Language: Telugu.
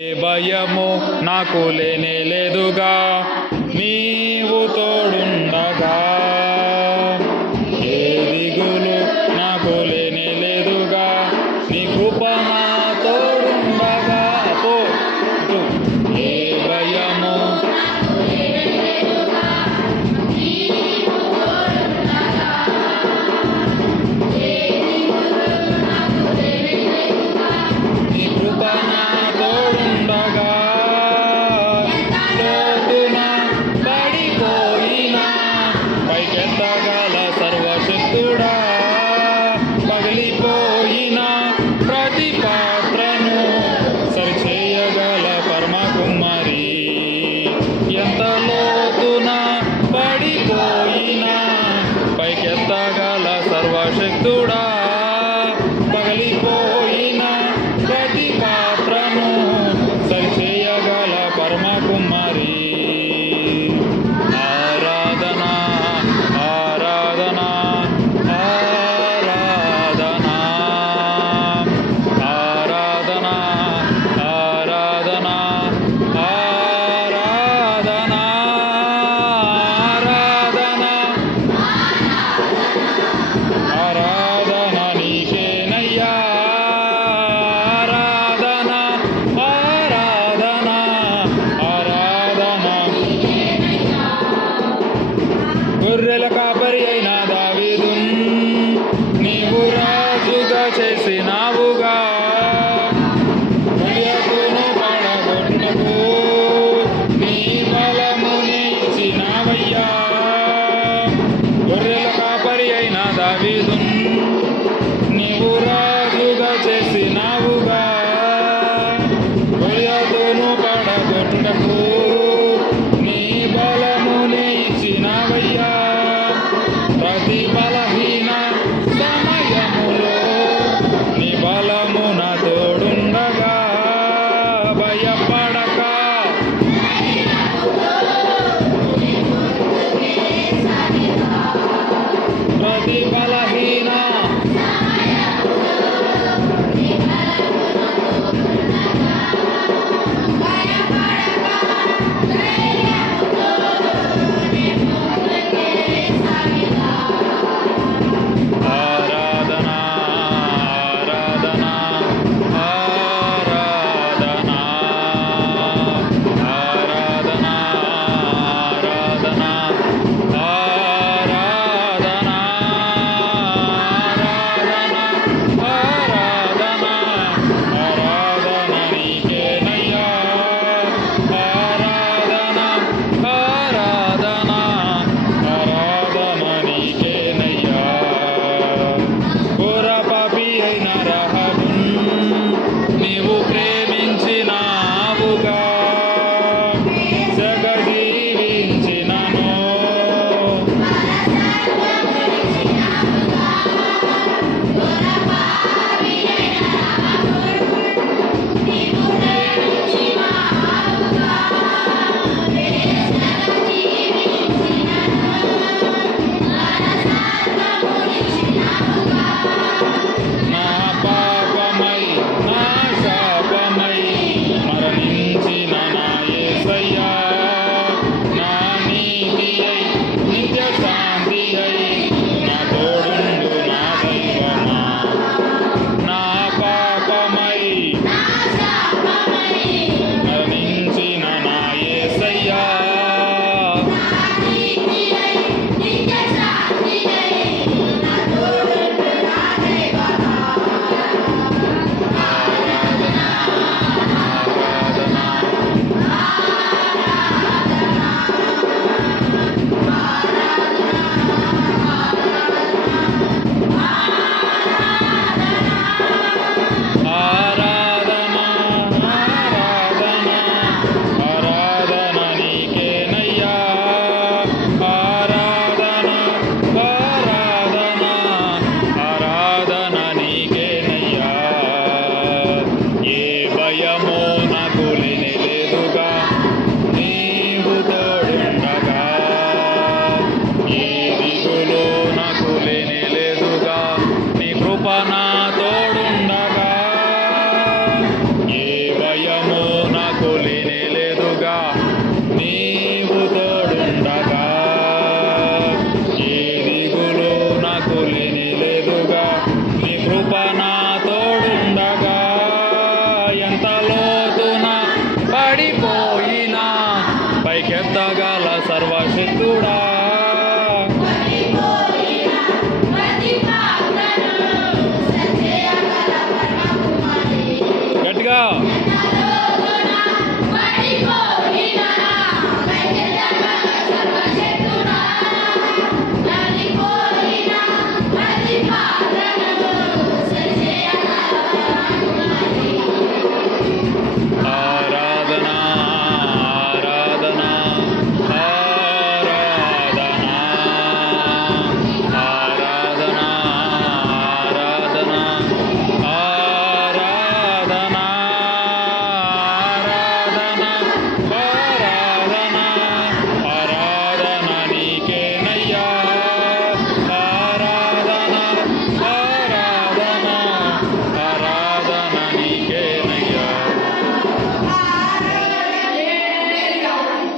ఏ భయము నాకు లేనే లేదుగా, నీవు తోడుండగా. ఏ దిగులు నాకు లేనే లేదుగా, నీ కృప నా తోడుండగా. ఏ భయము నీ కృప నా తోడుండగా. లోతున పడిపోయినా పైకెత్తగల సర్వశక్తుడా, పగిలిపోయిన ప్రతి పాత్రను సరిచేయగల పరమ కుమారి. ఎంత లోతున పడిపోయినా పైకెత్తగల సర్వశక్తుడా, పగిలిపోయిన ప్రతి పాత్రను సరిచేయగల పరమ కుమారి. ఆరాధన ఆరాధన ఆరాధన ఆరాధన ఆరాధన ఆరాధన ఆరాధన ఆరాధన నీకేనయ్యా. ఆరాధన ఆరాధన ఆరాధన. గొర్రెల కాపరి అయిన దావీదున్ నీవు రాజుగా చేసినావుగా. గొలియాతును పడగొట్టుటకు నీ బలముని ఇచ్చినావయ్యా. గొర్రెల కాపరి అయిన దావీదున్ నీవు రాజుగా చేసినావుగా. గొలియాతును పడగొట్టుటకు నీ బలముని ఇచ్చినావయ్యా. ప్రతి బలహీన సమయములో నీ బలము నా తోడుండగా. భయపడ